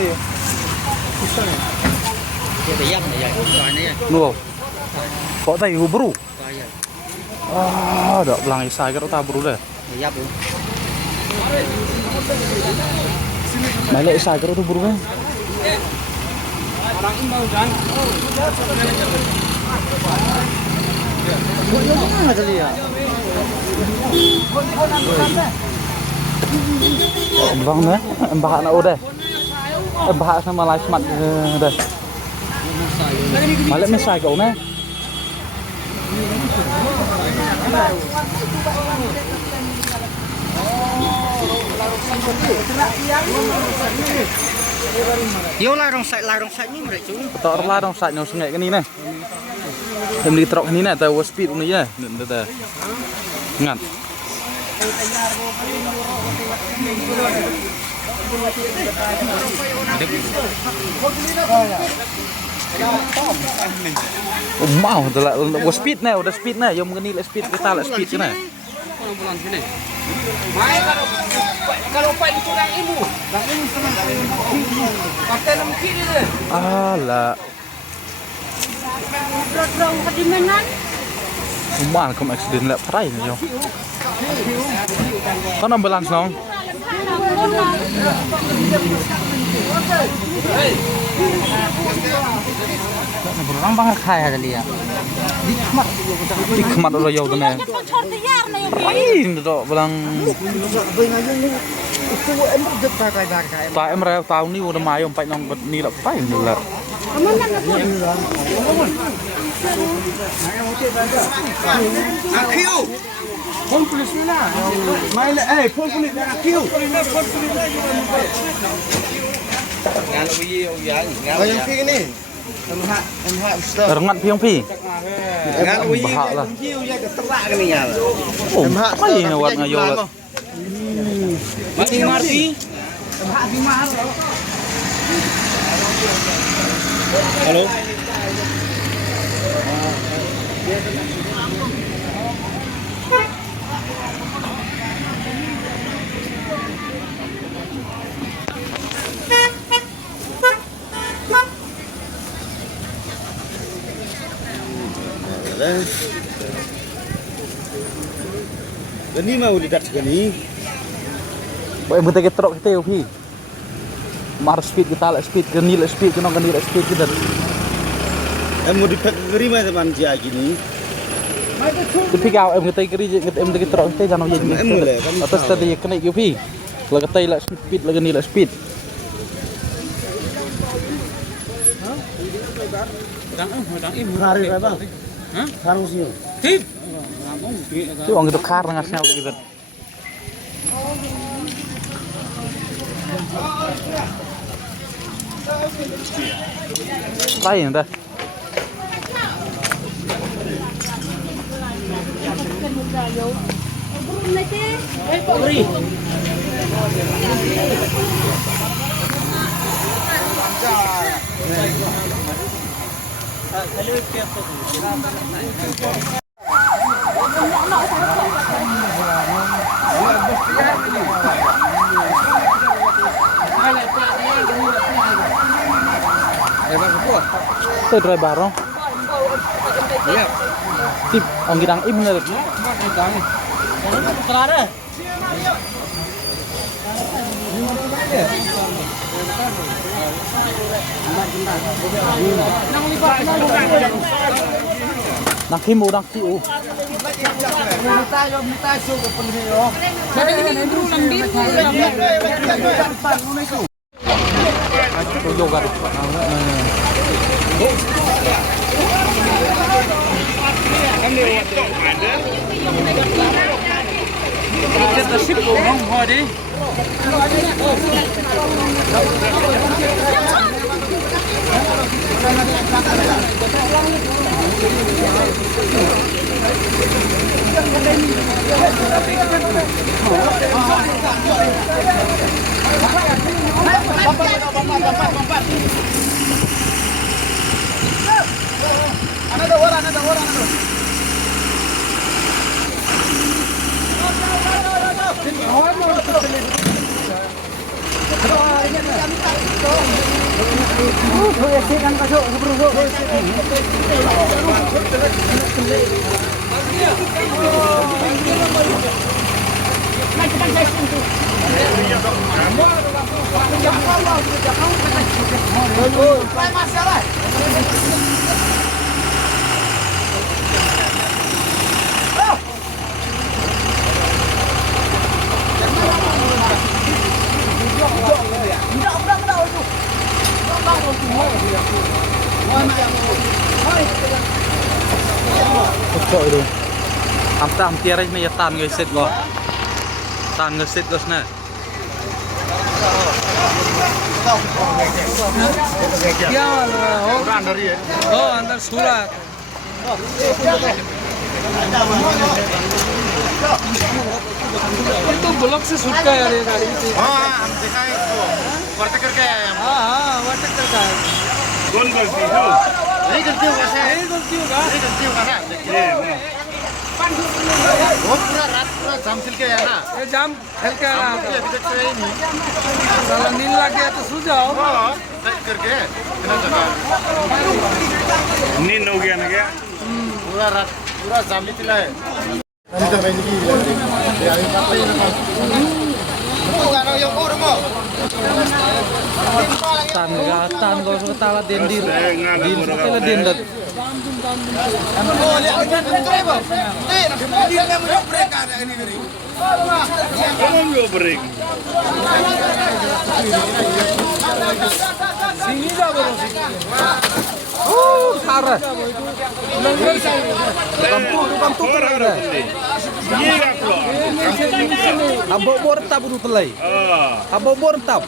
ya. Bisa ya. Dia bayam ya, soalnya ya. Nuo. Kok tay buru? Saya. Ah, dak belang isai karo ta buru deh. Bayam bu. Male isai karo tu buru kan. Orang ini mau jangan. Vâng đấy, em bà nó ô đây. Em bà sama lái mặt đây. Mà lại mới xài cậu nè. Yo lai rong sai ni mereka cuma. Tao la dong sạch nó nghệ cái ní này. Em đi trọ cái ní này tao speed này nhá. Đây. Ngặt. Mau udah speed nih, yang mengenai speed kita lah speed ini. Kalau Pak kurang ibu, pakai lemki dia. Alah. Rong kedimenan. Mal kom accident lah perai ni yo. Kan ambulans dong. Orang bangga kaya tadi ya. Dikmat udah jauh tu nih. Perai ni tu bilang. Tak em rau tahun ni udah mayom pai nong ni lah perai ni lah. Akhiu. Pon polis ni lah. Mai lah, pon polis dah akhiu. Ngan uyi uyan, ngan yang pi ni. Emhak ustaz. Rengat piang pi. Ngan uyi bahak lah. akhiu ya keterak ni ya. Oh, perai ni buat ngayo lah. Mati marti. Emhak di mahal. Halo. Gani mau lihat gani. Boleh kita ketrok kita yo pi. Mar speed kita lah speed geni lah speed kena geni lah speed kita. Em mau dipak geri mai zaman dia gini. Tapi kau em kita kiri em kita ketrok kita jangan jadi. Em boleh kan. Atas tadi kena yo pi. Lah kita lah speed lah geni lah speed. Hari apa bang? Hah? Harus ni. Tip. Tu orang itu kar dengan snel kita. Lain dah. Itu driver barong. Iya. Tip orang girang im bener. Kelada. Nak kimu nak kiu. Yoga. Kita sip orang hari. Ada orang. Ada orang. Kocok itu. Hampir aja me tan ngesit kok. Tan ngesit terus nah. क्या अंदर ही है अंदर सूरत तो ब्लॉक से शूट का यार ये गाड़ी हाँ हम देखा है इसको वर्टक करके आए हम हाँ वाटक करता है कौन गलती हो नहीं गलती होगा नहीं गलती होगा ना देखिए वो पूरा रात पूरा जाम चल के आया ना ये जाम खेल के आया अभी तक तो ही नहीं साला नींद लग गया तो सो जाओ सेट करके इतना जगह नींद हो गया ना क्या पूरा रात पूरा जाम ही चला है Tan gatan kalau suka tala dendir. Din sekali dendet. Sarah. Kampung ada. Abo bor tap dulu telai. Abo bor tap.